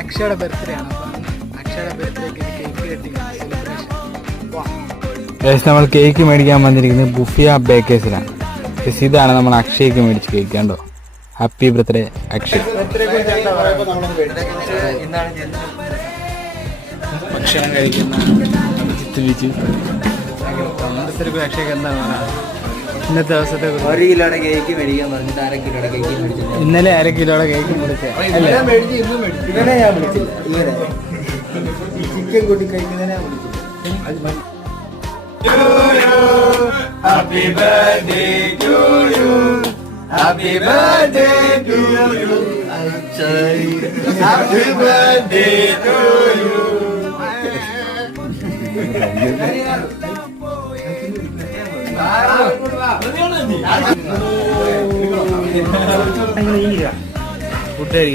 അക്ഷയുടെ birthday ആണ്. അക്ഷയുടെ ബർത്ത്ഡേക്ക് cake കട്ടി സെലിബ്രേഷൻ. നമ്മൾ കേക്ക് മേടിക്കാൻ വന്നിരിക്കുന്നത് ബുഫിയ ബേക്കേഴ്സിലാണ്. ഇതാണ് നമ്മൾ അക്ഷയ്ക്ക് മേടിച്ച് കേക്ക്. കണ്ടോ, ഹാപ്പി ബർത്ത്ഡേ അക്ഷയ്. ഭക്ഷണം കഴിക്കുന്ന അക്ഷയ്ക്ക് എന്താണ് ഇന്നത്തെ ദിവസത്തെ 1 കിലോയുടെ കേക്ക് മേടിക്കാൻ പറഞ്ഞിട്ട് 1/2 കിലോയുടെ കേക്ക് മേടിച്ചു. ഇന്നലെ 1/2 കിലോയുടെ കേക്ക് മേടിച്ചേ ഇവനെ ഞാൻ വിളിച്ചില്ല. ഇവനെ ചിക്കൻ കൂട്ടി കഴിക്കുന്നതിനെ വിളിച്ചില്ല. Happy birthday to you. Happy birthday to you. Happy birthday to you. Food കഴിക്കാം.